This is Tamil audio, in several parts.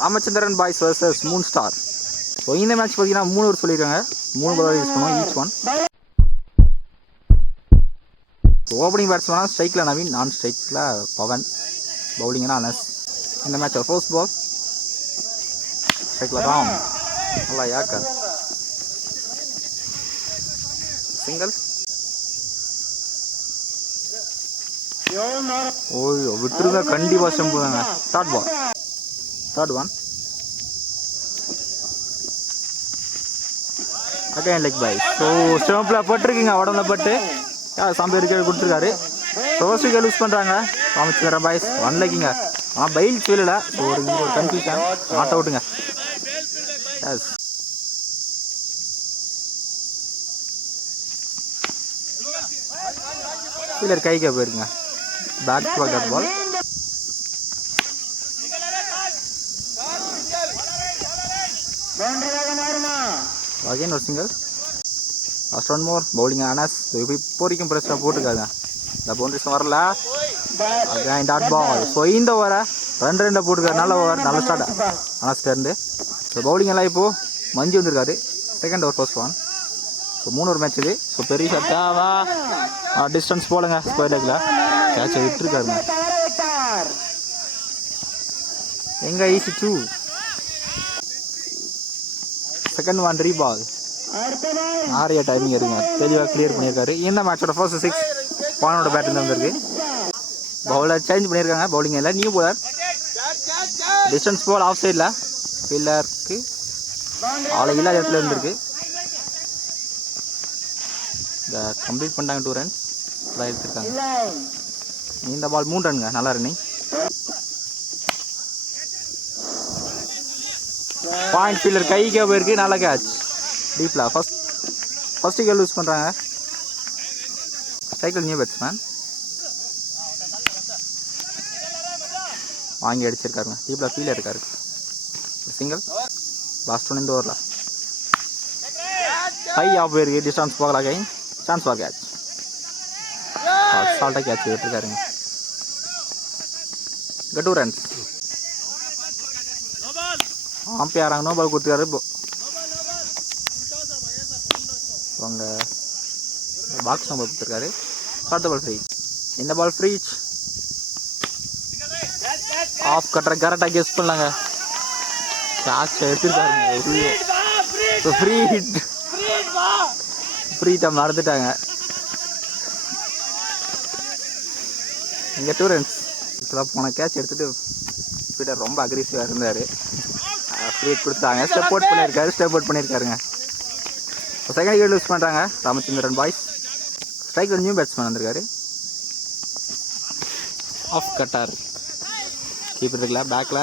Ramachandran boys vs Moon star. So இந்த மேட்ச் பார்த்தீங்கன்னா 3 ஓவர் சொல்லியிருக்காங்க. 3 பால் யூஸ் பண்ணுவோம் ஈச் ஒன். ஓப்பனிங் பேட்ஸ்மேனாக ஸ்ட்ரைக்கில் நவீன், நான் ஸ்ட்ரைக்கில் பவன், பவுலிங்னா அனஸ். இந்த மேட்ச் ஃபர்ஸ்ட் பால் ஸ்ட்ரைக்கில் ராம், நல்லா யாக்கர், சிங்கிள். ஓய்யோ விட்டுருங்க, கண்டிப்பாக ஸ்டம்ப் தாங்க. Third ball, third one again leg bye. So ஸ்டம்பில் பட்டுருக்குங்க, உடம்புல பட்டு சாம்பி விக்கெட் கொடுத்துருக்காரு. ஃபர்ஸ்ட் விக்கெட் லூஸ் பண்ணுறாங்க ராமச்சந்திரன் பாய்ஸ். 1 லெக்கிங்க, ஆனால் பைல் ஃபீலில் ஒரு கன்ஃபியூஷன், நாட் அவுட்டுங்க. எஸ் ஃபீலர் கைக்கு போயிருக்குங்க. Back to back ball. Again ஒரு single. Last one more bowling Anas. இப்போ வரைக்கும் ப்ரெஸ்ஸாக போட்டுருக்காங்க. இந்த பவுண்டரிஸ் வரல. Again dot ball. ஸோ இந்த ஓவரை 2 போட்டுருக்காரு. நல்ல ஓவர், நல்ல ஸ்டார்ட் அனஸ்லேருந்து. ஸோ பவுலிங் எல்லாம் இப்போது மஞ்சு வந்திருக்காரு. Second over first one. So 3 over match இது. ஸோ பெரிய ஷாட்டாவா டிஸ்டன்ஸ் போலுங்க. ஸ்கொயர் லெக்கில் கேட்சை விட்டுருக்காருங்க. எங்க ஈஸி 2. செகண்ட் ஒன் ரீபால். ஆரியா டைமிங் இருக்குங்க, தெளிவாக கிளியர் பண்ணியிருக்காரு. இந்த மேட்சோட ஃபர்ஸ்ட் 6 பானோட பேட்டில் வந்திருக்கு. பவுலர் சேஞ்ச் பண்ணியிருக்காங்க. பவுலிங் இல்லை, new bowler. Distance ball off சைடில் ஃபீல்டருக்கு ஆளை இல்லாத இடத்துல இருந்திருக்கு. இந்த கம்ப்ளீட் பண்ணிட்டாங்க. 2 ரன்ஸ் அதான் எடுத்துருக்காங்க. இந்த பால் 3 ரன்ங்க, நல்லா ரன்னிங். பாயிண்ட் ஃபீல்டர் கைக்கே போயிருக்கு, நல்ல கேட்ச் டீப்ல. ஃபர்ஸ்ட் விக்கெட் லூஸ் பண்ணுறாங்க. சைக்கிள் நியூ பேட்ஸ்மேன் வாங்கி அடிச்சிருக்காருங்க. டீப்ல ஃபீல்டர் இருக்காரு. சிங்கிள். லாஸ்ட் ஒன் இந்த ஓவரில் ஹை ஆஃப் போயிருக்கு. டிஸ்டன்ஸ் போகலாம். கை சான்ஸ் ஃபார் கேட்ச். அசால்ட்டாக கேட்ச் விட்டுருக்காருங்க. 2 ரன்ஸ். ஆம்பியாராங்க நோ பால் கொடுத்துருக்காரு. அவங்க பாக்ஸ் நம்பர் கொடுத்துருக்காரு. அடுத்த பால் ஃப்ரீ. இந்த பால் ஃப்ரீ. ஆஃப் கட்டுற கரெக்டாக கெஸ் பண்ணலாங்க. கேட்ச் எடுத்துருக்காருங்க. Free hit. ஃப்ரீ டைம் மறந்துட்டாங்க. இங்கே 2 ரன்ஸ். இப்போதான் போன கேட்ச் எடுத்துகிட்டு ஸ்பீடர் ரொம்ப அக்ரெசிவாக இருந்தார். ஃப்ரீ கொடுத்தாங்க. ஸ்டெப் அவுட் பண்ணியிருக்காருங்க. செகண்ட் விக்கெட் லூஸ் பண்ணுறாங்க ராமச்சந்திரன் பாய்ஸ். ஸ்ட்ரைக்கில் நியூ பேட்ஸ்மேன் வந்திருக்காரு. ஆஃப் கட்டார் கீப்பர் இருக்குல்ல, பேக்கில்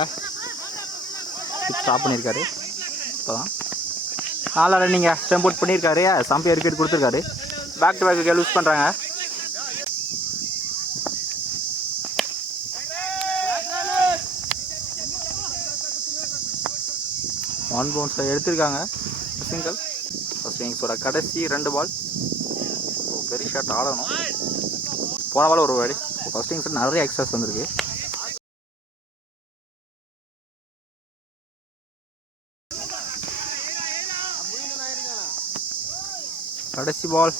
ஸ்டாப் பண்ணியிருக்காரு. இப்போதான் 4 ரன்னிங்க, ஸ்டெம்ப் அவுட் பண்ணியிருக்காரு. சாம்பியர் விக்கெட் கொடுத்துருக்காரு. Back to back wicket loose பண்ணுறாங்க. ஒன் பவுன்ஸில் எடுத்திருக்காங்க. சிங்கிள். ஃபர்ஸ்ட் இன்னிங்ஸோட கடைசி 2 பால். பெரிய ஷாட் ஆடணும். போன பால் ஒரு வாடி. ஃபர்ஸ்ட் இன்னிங்ஸில் நிறைய எக்ஸ்ட்ராஸ் வந்திருக்கு. கடைசி பால்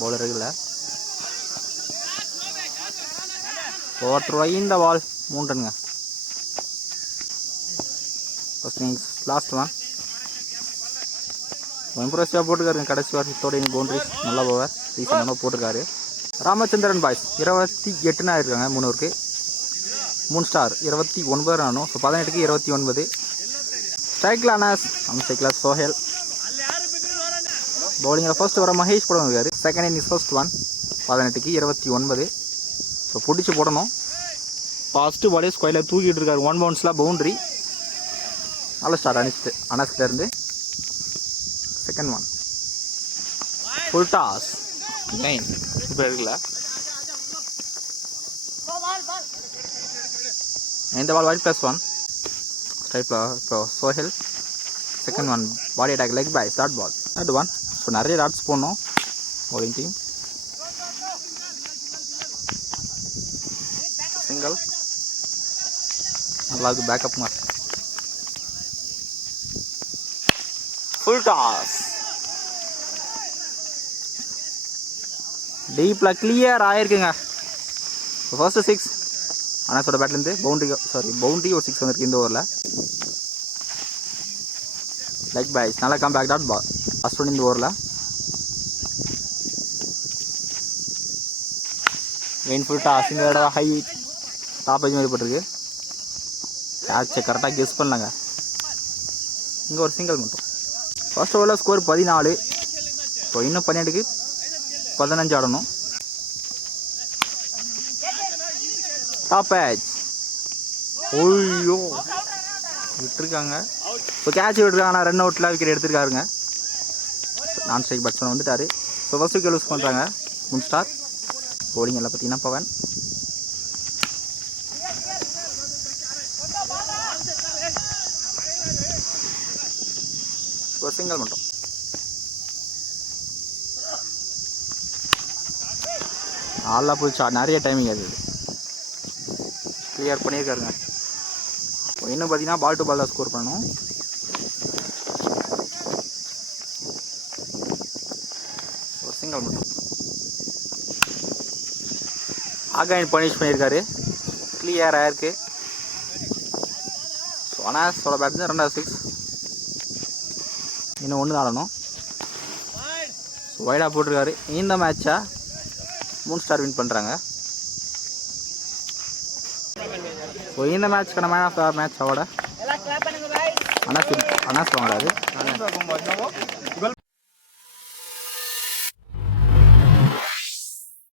பவுலர் இருக்குல்ல, இந்த பால் 3 ரன்ங்க. First innings last one. இம்ப்ரெசிவாக போட்டுருக்காருங்க. கடைசி வாரத்தோட பவுண்டரிஸ் நல்லா போவார். ரீசெண்டாக போட்டிருக்காரு. ராமச்சந்திரன் பாய்ஸ் 28 ஆயிருக்காங்க 3 ஓவருக்கு. Moon star 29 ரன்னும். ஸோ 18க்கு 29. ஸ்ட்ரைக்கில் அனஸ், நம்ம ஸ்ட்ரைக்கில் சோஹேல். பவுலிங்கில் ஃபர்ஸ்ட் வர மகேஷ் போட இருக்காரு. செகண்ட் இன்னிங்ஸ் ஃபர்ஸ்ட் ஒன் 18க்கு 29. ஸோ பிடிச்சி போடணும். ஃபர்ஸ்ட்டு பாலே ஸ்கொயரில் தூக்கிட்டு இருக்காரு. 1 பவுன்ஸில் பவுண்ட்ரி. நல்ல ஸ்டார்ட் அனஸ்லேருந்து. Second one full toss. இப்போ இருக்குல்ல, இந்த பால் வைட் +1 ஸ்ட்ரைக்கில். இப்போ Sohail. Second one body attack leg bye start ball. Third one. So நிறைய டாட்ஸ் போடணும் bowling team. Single. Allow the backup mark. Full toss டீப்பில் கிளியர் ஆகிருக்குங்க. ஃபர்ஸ்ட்டு 6 அனாஸோட பேட்லேருந்து பவுண்ட்ரி ஒரு 6 வந்திருக்கு இந்த ஓவரில். லைக் பாய்ஸ் நல்லா comeback dot ball first one இந்த ஓவரில். மெயின் ஃபுல் டாஸ் இந்த தடவை ஹை டாப் ஏஜ் மாதிரி போட்டிருக்கு. கேட்சை கரெக்டாக கெஸ் பண்ணலாங்க. இங்கே ஒரு சிங்கிள் மட்டும். ஃபர்ஸ்ட் ஓவரில் ஸ்கோர் 14. ஸோ இன்னும் 12க்கு 15 ஆடணும். டாப் ஏஜ் ஓய்யோ விட்டுருக்காங்க. ஸோ கேட்ச் விட்டுருக்காங்க. ஆனால் ரன் அவுட்டில் விக்கெட் எடுத்துருக்காருங்க. நான் ஸ்ட்ரைக் பேட்ஸ்மேன் வந்துட்டார். ஸோ ஃபர்ஸ்ட் விக்கெட் லூஸ் பண்ணுறாங்க முன் ஸ்டார். போலிங் எல்லாம் பார்த்தீங்கன்னா பவன். ஒரு சிங்கிள் மட்டும். நல்லா போயிடுச்சா, நிறைய டைமிங் இருக்குது. கிளியர் பண்ணியிருக்காருங்க. இன்னும் பார்த்தீங்கன்னா பால் டு பால் தான் ஸ்கோர் பண்ணணும். ஒரு சிங்கிள் மட்டும். ஆகாயின் பனிஷ் பண்ணியிருக்காரு. கிளியர் ஆயிருக்கு. அனாஸோட பேட் தான் 2 6. இன்னும் ஒன்று ஆடணும். வைடாக போட்டிருக்காரு. இந்த மேட்சை 3 ஸ்டார் வின் பண்ணுறாங்க. ஸோ இந்த மேட்ச்க்கான மேன் ஆஃப் த மேட்ச் அவார்டை அனாஸ் வாங்குறாரு.